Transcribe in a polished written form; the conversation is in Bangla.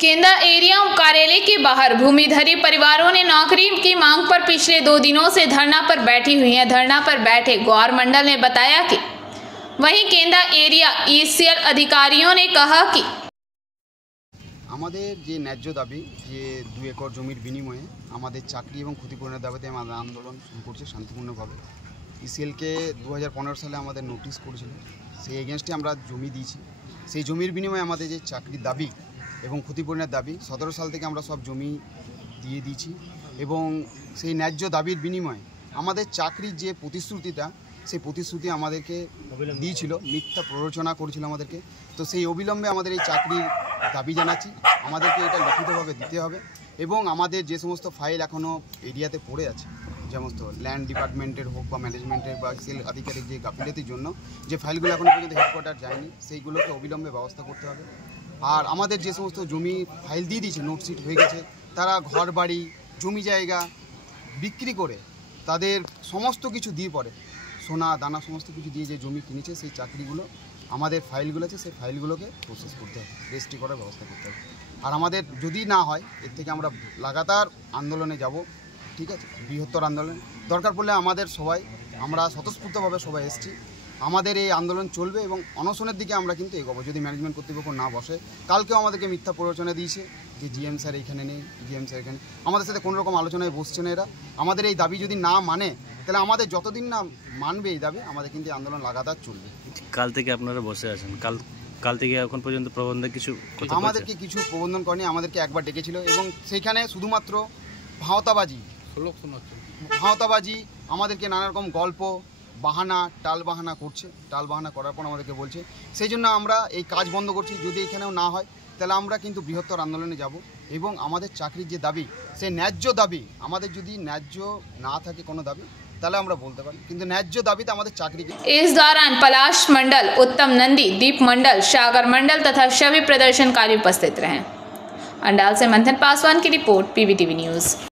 केंद्र एरिया कार्यालय के बाहर भूमिधरी परिवारों ने नौकरी की मांग पर पिछले 2 दिनों से धरना पर बैठी हुई हैं। धरना पर बैठे गौर मंडल ने बताया कि वहीं केंद्र एरिया ईसीएल अधिकारियों ने कहा कि আমাদের যে ন্যায্য দাবি যে 2 একর জমির বিনিময়ে আমাদের চাকরি এবং ক্ষতিপূরণের দাবিতে আমাদের আন্দোলন শুরু করছে শান্তিপূর্ণভাবে। ইসিএলকে 2015 সালে আমাদের নোটিশ করেছিল, সেই এগেনস্টে আমরা জমি দিয়েছি। সেই জমির বিনিময়ে আমাদের যে চাকরির দাবি এবং ক্ষতিপূরণের দাবি 17 সাল থেকে আমরা সব জমি দিয়ে দিয়েছি এবং সেই ন্যায্য দাবির বিনিময়ে আমাদের চাকরির যে প্রতিশ্রুতিটা, সেই প্রতিশ্রুতি আমাদেরকে দিয়েছিল, মিথ্যা প্ররোচনা করেছিল আমাদেরকে। তো সেই অবিলম্বে আমাদের এই চাকরির দাবি জানাচ্ছি, আমাদেরকে এটা লিখিতভাবে দিতে হবে এবং আমাদের যে সমস্ত ফাইল এখনও এরিয়াতে পড়ে আছে, সমস্ত ল্যান্ড ডিপার্টমেন্টের হোক বা ম্যানেজমেন্টের বা সেল আধিকারিক যে গাফিলতির জন্য যে ফাইলগুলো এখনও পর্যন্ত হেডকোয়ার্টার যায়নি, সেইগুলোকে অবিলম্বে ব্যবস্থা করতে হবে। আর আমাদের যে সমস্ত জমি ফাইল দিয়ে দিয়েছে, নোটশিট হয়ে গেছে, তারা ঘর বাড়ি জমি জায়গা বিক্রি করে তাদের সমস্ত কিছু দিয়ে পড়ে সোনা দানা সমস্ত কিছু দিয়ে যে জমি কিনেছে, সেই চাকরিগুলো আমাদের ফাইলগুলো আছে, সেই ফাইলগুলোকে প্রসেস করতে হবে, রেজিস্ট্রি করার ব্যবস্থা করতে হবে। আর আমাদের যদি না হয়, এর থেকে আমরা লাগাতার আন্দোলনে যাব, ঠিক আছে, বৃহত্তর আন্দোলন। দরকার পড়লে আমাদের সবাই, আমরা স্বতঃস্ফূর্তভাবে সবাই এসেছি, আমাদের এই আন্দোলন চলবে এবং অনশনের দিকে আমরা কিন্তু এগোবো যদি ম্যানেজমেন্ট কর্তৃপক্ষ না বসে। কালকেও আমাদেরকে মিথ্যা প্ররোচনা দিয়েছে যে জিএম স্যার এখানে নেই, জিএম স্যার এখানে, আমাদের সাথে কোনো রকম আলোচনায় বসছে না এরা। আমাদের এই দাবি যদি না মানে, তাহলে আমাদের যতদিন না মানবে এই দাবি, আমাদের কিন্তু আন্দোলন লাগাতার চলবে। কাল থেকে আপনারা বসে আছেন, কাল থেকে এখন পর্যন্ত প্রবন্ধ কিছু আমাদেরকে কিছু প্রবন্ধন করেনি, আমাদেরকে একবার ডেকেছিল এবং সেইখানে শুধুমাত্র ভাওতাবাজি আমাদেরকে নানা রকম গল্প বাহানা টাল বাহানা করছে, টাল বাহানা করার পর আমাদেরকে বলছে, সেই জন্য আমরা এই কাজ বন্ধ করছি। যদি এখানেও না হয়, তাহলে আমরা কিন্তু বৃহত্তর আন্দোলনে যাব এবং আমাদের চাকরির যে দাবি, সেই ন্যায্য দাবি, আমাদের যদি ন্যায্য না থাকে কোনো দাবি, তাহলে আমরা বলতে পারি, কিন্তু ন্যায্য দাবিতে আমাদের চাকরি। इस दौरान पलाश मंडल, उत्तम नंदी, दीप मंडल, सागर मंडल तथा सभी प्रदर्शनकारी उपस्थित रहे। अंडाल से मंथन पासवान की रिपोर्ट, पीवीटीवी न्यूज़।